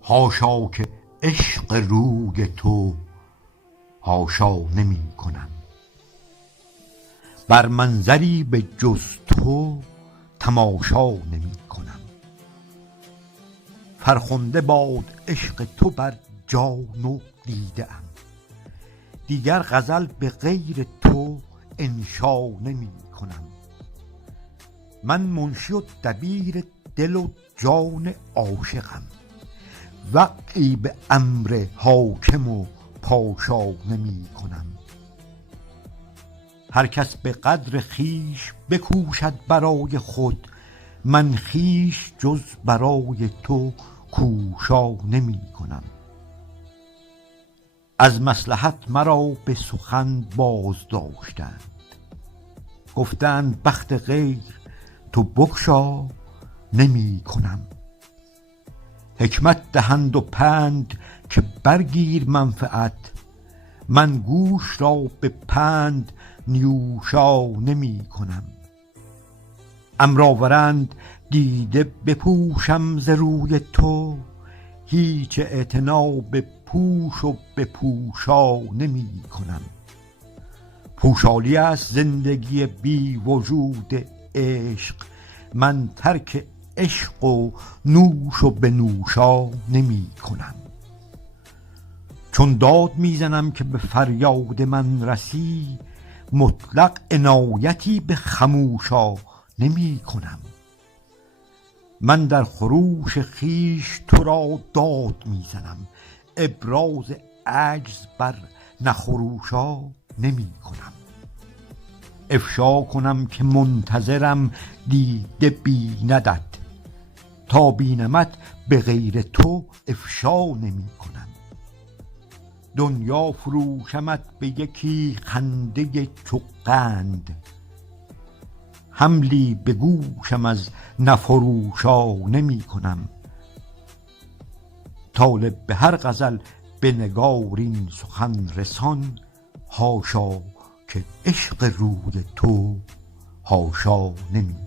حاشا که عشق روی تو حاشا نمی کنم. بر منظری به جز تو تماشا نمی کنم. فرخنده باد عشق تو بر جان و دیده ام، دیگر غزل به غیر تو انشا نمی کنم. من منشی و دبیر دل و جان عاشقم، وقعی به امر حاکم و پاشا نمی کنم. هر کس به قدر خویش بکوشد برای خود، من خویش جز برای تو کوشا نمی کنم. از مصلحت مرا به سخن باز داشتند، گفتند بخت غیر تو بگشا نمی کنم. حکمت دهند و پند که برگیر منفعت، من گوش را به پند نیوشا نمی کنم. امر آورند دیده بپوشم ز روی تو، هیچ اعتنا به پوش و به پوشا نمی کنم. پوشالی است زندگی بی وجود عشق، من ترک عشق و نوش و به نوشا نمی کنم. چون داد می زنم که به فریاد من رسی، مطلق عنایتی به خموشا نمی کنم. من در خروش خویش تو را داد می زنم، ابراز عجز بر نخروشا نمی کنم. افشا کنم که منتظرم دیده بیندت، تا بینمت به غیر تو افشا نمی کنم. دنیا فروشمت به یکی خنده چو قند، حملی به گوشم از نفروشا نمی کنم. طالب به هر غزل به نگار این سخن رسان، حاشا که عشق روی تو حاشا نمی